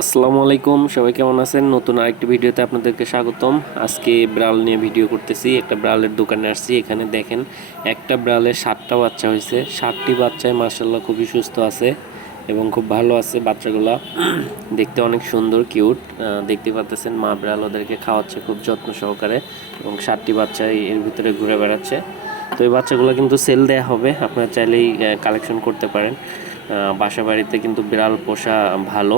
আসসালামু আলাইকুম, সবাই কেমন আছেন? নতুন আরেকটি ভিডিওতে আপনাদেরকে স্বাগতম। আজকে ব্রাল নিয়ে ভিডিও করতেছি, একটা ব্রালের দোকানে আসছি, এখানে দেখেন একটা ব্রালের সাতটা বাচ্চা হয়েছে। সাতটি বাচ্চায় মার্শাল্লাহ খুবই সুস্থ আছে এবং খুব ভালো আছে বাচ্চাগুলা। দেখতে অনেক সুন্দর, কিউট। দেখতে পাচ্ছেন মা ব্রাল ওদেরকে খাওয়াচ্ছে খুব যত্ন সহকারে এবং সাতটি বাচ্চা এর ভিতরে ঘুরে বেড়াচ্ছে। তো এই বাচ্চাগুলো কিন্তু সেল দেয়া হবে, আপনারা চাইলেই কালেকশন করতে পারেন। বাসা বাড়িতে কিন্তু বিড়াল পোষা ভালো।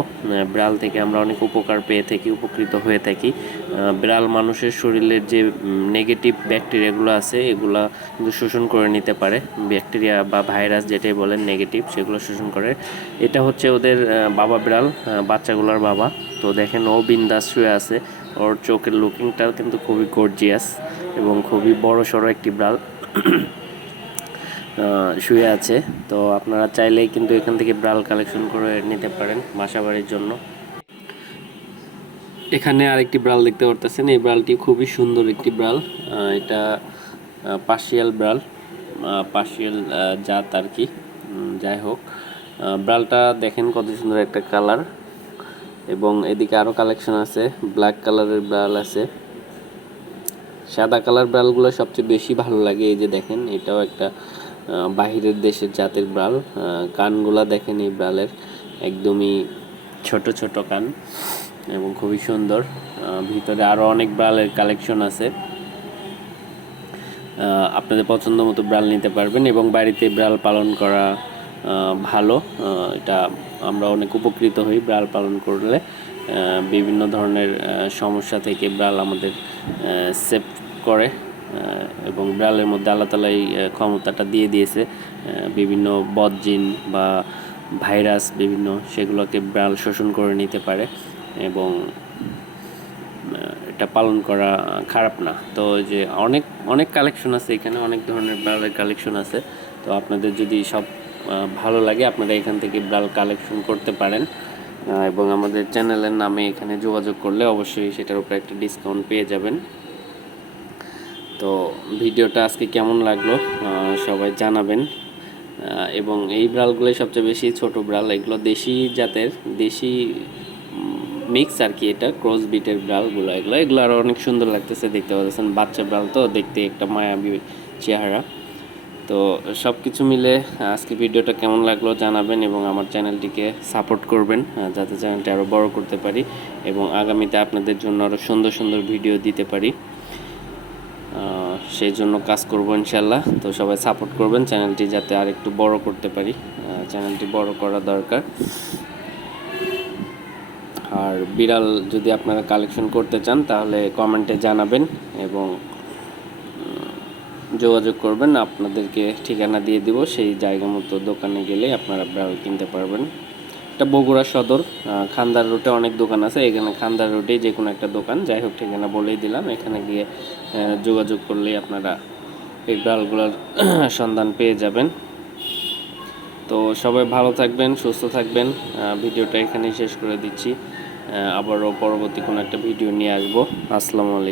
বিড়াল থেকে আমরা অনেক উপকার পেয়ে থাকি, উপকৃত হয়ে থাকি। বিড়াল মানুষের শরীরের যে নেগেটিভ ব্যাকটেরিয়াগুলো আছে, এগুলা কিন্তু শোষণ করে নিতে পারে। ব্যাকটেরিয়া বা ভাইরাস যেটাই বলেন নেগেটিভ সেগুলো শোষণ করে। এটা হচ্ছে ওদের বাবা বিড়াল বাচ্চাগুলোর বাবা। তো দেখেন, ও বিন্দাস শুয়ে আছে। ওর চোখের লুকিংটা কিন্তু খুবই গর্জিয়াস এবং খুবই বড় সড়ো একটি বিড়াল। শুয়ে আছে। তো আপনারা চাইলেই কিন্তু এখান থেকে ব্রাল কালেকশন করে নিতে পারেন বাসা বাড়ির জন্য। এখানে আরেকটি ব্রাল দেখতে পারতেছেন। এই ব্রালটি খুবই সুন্দর একটি ব্রাল এটা পার্সিয়াল ব্রাল পার্সিয়াল জাত আর কি। যাই হোক ব্রালটা দেখেন কত সুন্দর একটা কালার এবং এদিকে আরও কালেকশন আছে। ব্ল্যাক কালারের ব্রাল আছে। সাদা কালার ব্রালগুলো সবচেয়ে বেশি ভালো লাগে। এই যে দেখেন, এটাও একটা বাহিরের দেশের জাতের ব্রাল কানগুলা দেখেন এই ব্রালের একদমই ছোট ছোট কান এবং খুবই সুন্দর। ভিতরে আরও অনেক ব্রালের কালেকশন আছে। আপনাদের পছন্দ মতো ব্রাল নিতে পারবেন এবং বাড়িতে ব্রাল পালন করা ভালো। এটা আমরা অনেক উপকৃত হই ব্রাল পালন করলে। বিভিন্ন ধরনের সমস্যা থেকে ব্রাল আমাদের সেভ করে। এবং ব্রালের মধ্যে আল্লাহ তালা এই ক্ষমতাটা দিয়ে দিয়েছে। বিভিন্ন বদজিন বা ভাইরাস বিভিন্ন সেগুলোকে ব্রাল শোষণ করে নিতে পারে এবং এটা পালন করা খারাপ না। তো যে অনেক অনেক কালেকশন আছে এখানে, অনেক ধরনের ব্রালের কালেকশন আছে। তো আপনাদের যদি সব ভালো লাগে, আপনারা এখান থেকে ব্রাল কালেকশন করতে পারেন। এবং আমাদের চ্যানেলের নামে এখানে যোগাযোগ করলে অবশ্যই সেটার উপরে একটা ডিসকাউন্ট পেয়ে যাবেন। তো ভিডিওটা আজকে কেমন লাগল সবাই জানাবেন। এবং এই ব্রালগুলোই সবচেয়ে বেশি ছোট ব্রাল, এগুলো দেশি জাতের, দেশি মিক্স আর কি এটা ক্রস বিটের ব্রালগুলো, এগুলো এগুলো আরও অনেক সুন্দর লাগতেছে দেখতে পাচ্ছেন, বাচ্চা ব্রাল তো, দেখতে একটা মায়াবী চেহারা। তো সব কিছু মিলে আজকে ভিডিওটা কেমন লাগল জানাবেন এবং আমার চ্যানেলটিকে সাপোর্ট করবেন যাতে চ্যানেলটি আরও বড় করতে পারি এবং আগামীতে আপনাদের জন্য আরও সুন্দর সুন্দর ভিডিও দিতে পারি। সেই জন্য কাজ করব ইনশাল্লাহ তো সবাই সাপোর্ট করবেন চ্যানেলটি যাতে আর একটু বড় করতে পারি। চ্যানেলটি বড় করা দরকার। আর বিড়াল যদি আপনারা কালেকশন করতে চান, তাহলে কমেন্টে জানাবেন এবং যোগাযোগ করবেন। আপনাদেরকে ঠিকানা দিয়ে দিব, সেই জায়গা মতো দোকানে গেলে আপনারা বিড়াল কিনতে পারবেন। এটা বগুড়া সদর খান্দার রুটে অনেক দোকান আছে, এখানে খান্দার রুটেই যে কোনো একটা দোকান, যাই হোক ঠিকানা বলেই দিলাম, এখানে গিয়ে যোগাযোগ করলেই আপনারা এই বিড়ালগুলোর সন্ধান পেয়ে যাবেন। তো সবাই ভালো থাকবেন, সুস্থ থাকবেন ভিডিওটা এখানেই শেষ করে দিচ্ছি আবারও পরবর্তী কোনো একটা ভিডিও নিয়ে আসব। আসসালামু আলাইকুম।